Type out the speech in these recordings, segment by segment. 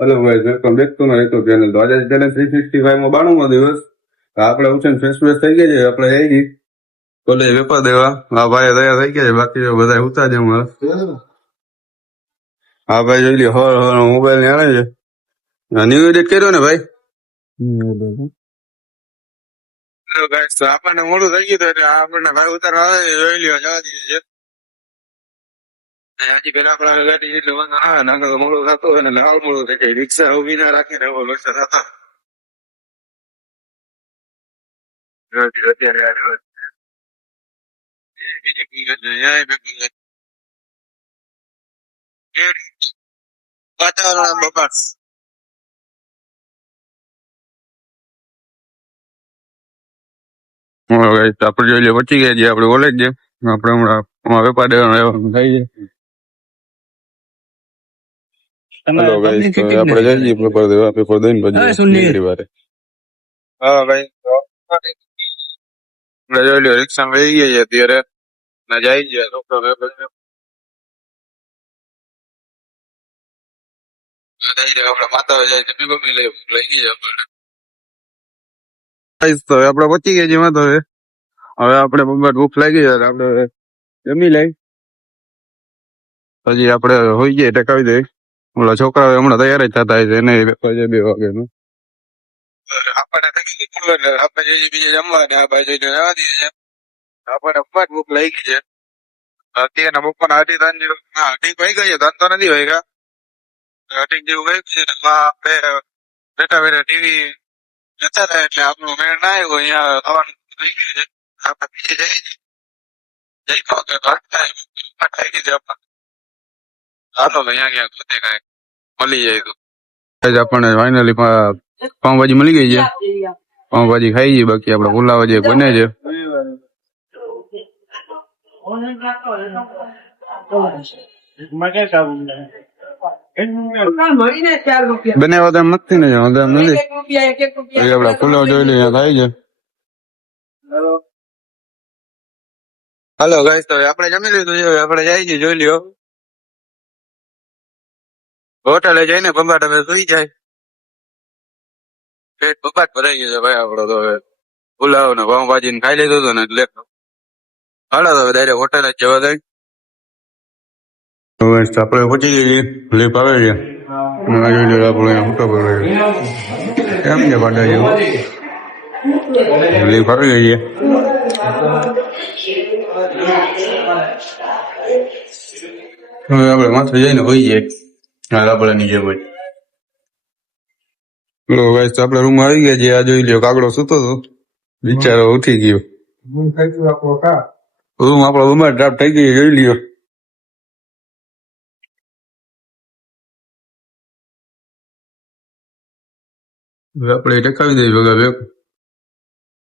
Hello guys, welcome back to my YouTube channel. तो आज challenge 365 માં 92મો દિવસ આપણે ઉઠીને ફ્રેશ ફ્રેશ થઈ ગયા છે, આપણે આવી ગઈ કોલેજ વેપાર દેવા. આ ભાઈ તૈયાર થઈ ગયા છે, બાકી બધા ઉતા જ અમારા. હા ભાઈ જોઈ લ્યો, હર મોબાઈલ ને આણે છે. ન્યુ એડિટ કર્યો ને ભાઈ. હેલો ગાઈસ, તો આપણને મોડું થઈ ગયું એટલે આપણને ભાઈ ઉતારવા આવે છે, જોઈ લ્યો જવા દઈએ છે. હજી પેલા આપણા ગાડી એટલે વાંધો ના નાખો મોડું થતું હોય ને લાલ મોડું થઈ જાય. રિક્ષા ઉભી ના રાખીને એવો લોચા થતા અત્યારે વાતાવરણ બપાસ. આપણે જોઈ લે પચી ગયા છીએ, આપણે કોલેજ છે. આપણે હમણાં વેપાર દેવાનું થઈ છે. હેલો ગાઈસ, તો આપણે જઈએ પેપર દેવા. પેપર દઈને પછી નીકળી વારે. હા ભાઈ, આપણે જોઈ લો રિક્ષા વહી ગયા છે અત્યારે ના જાય છે ડોક્ટર આપણે માતા જાય છે લઈ ગયા આપણે. તો આપણે પચી ગયા છીએ તો હવે આપણે ભૂખ લાગી જાય આપણે જમી લઈ પછી આપણે હોઈ જઈએ ટકાવી દઈએ. ઓલા છોકરા હમણાં તૈયાર જ થતા હોય છે, એને 2 વાગ્યાનું આપણને આપણે જોઈએ બીજે જમવા ને આ બાજુ જવા દઈએ છે. આપણને ભૂખ લાગી છે અત્યારના બપોરના અઢી વાગી ગઈ છે. ધન તો નથી હોય કા અઢી જેવું ગયું છે. આપણે બેઠા બેઠા ટીવી જતા રહ્યા એટલે આપણું મેળ ના આવ્યો. અહીંયા ખાવાનું થઈ ગયું છે. આપણે પીછે જઈ અહીંયા ક્યાં ખોતે કાંઈ મળી જાય તો આપણને ફાઇનલી પાઉંભાજી મળી ગઈ છે. પાઉંભાજી ખાઈ છે, બાકી આપડે પુલાવ જે બને છે. બનાવ્યા તો એમ નથી ને આપડે પુલાવ જોઈ લઈએ થાય છે. હાલો ગાઈસ, તો આપણે જમી લીધું છે, આપણે જાય છે જોઈ લ્યો હોટલે જઈને બંબાટ હવે સુઈ જાય. પેટ બપાટ ભરાઈ ગયું છે ભાઈ આપડો તો હવે પુલાવ ને પાઉંભાજી ને ખાઈ લીધું હતું ને એટલે હાલો તો ડાયરેક્ટ હોટલ જ જવા દઈ. આપણે પહોંચી ગઈ લીપ આવે છે આપણે કેમ છે પાટા જેવું લીપ આવી ગઈ છે. હવે આપણે માથે જઈને હોઈ જાય હાલ આપણે નીચે ભાઈ. લો ગાઈસ, આપણે રૂમ આવી ગયા છે. આ જોઈ લ્યો કાગડો સૂતો હતો, બિચારો ઉઠી ગયો. રૂમ આપણો બમાર ડ્રાફ્ટ થઈ ગઈ જોઈ લ્યો. આપણે ટકાવી દઈએ ભેગા ભેગ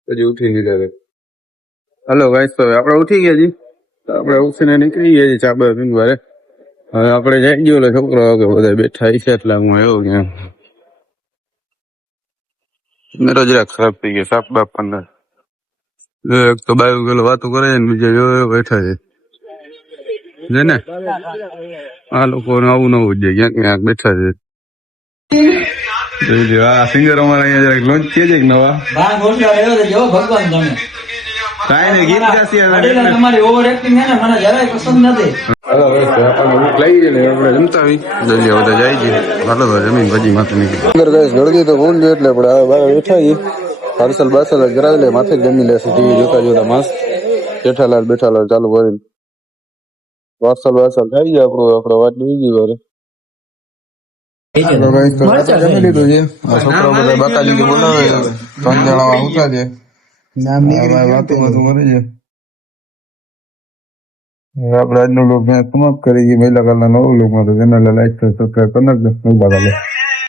પછી ઉઠી લીધા. હલો ગાઈસ, તો આપણે ઉઠી ગયા છીએ. આપણે ઉઠીને નીકળી ગયા છીએ ચાબા પીંગવારે. હવે આપણે જઈ ગયો એટલે છોકરા કે બધા બેઠા છે એટલે હું આવ્યો ક્યાં મેરો જરાક ખરાબ થઈ ગયો. સાપ બાપ 15 એક તો 22 કિલો વાતો કરે છે ને બીજા જો બેઠા છે ને આ લોકો આવું નવું જ ક્યાંક ક્યાંક બેઠા છે. આ સિંગર અમારા અહીંયા જરાક લોન્ચ છે કે નવા કાંઈ નહીં ગીત ગાસી તમારી ઓવર એક્ટિંગ છે ને મને જરાય પસંદ નથી. ભૂખ લાગી ગઈ આપણે જમતા આવી જલ્દી બધા જાય છે. હાલો તો જમીન પછી માથે નીકળી ગળદી તો ભૂલ એટલે આપણે બહાર બેઠા છીએ. પાર્સલ બાર્સલ કરાવી લે માથે જમી લેશે ટીવી જોતા જોતા મસ્ત જેઠાલાલ બેઠાલાલ ચાલુ કરીને પાર્સલ બાર્સલ થઈ જાય આપણું આપણે વાત બીજી વાર જમી લીધું છે. છોકરા બધા બાકાજી કે બોલાવે 3 જણા આવતા છે વાતું વાતું કરે છે. આપણે આજનો લોક સમાપ્ત કરી છીએ. મહિલા કાલના નવો લોકમાં તો ચેનલ લાઈક સબસ્ક્રાઈબ કરી નાખજો.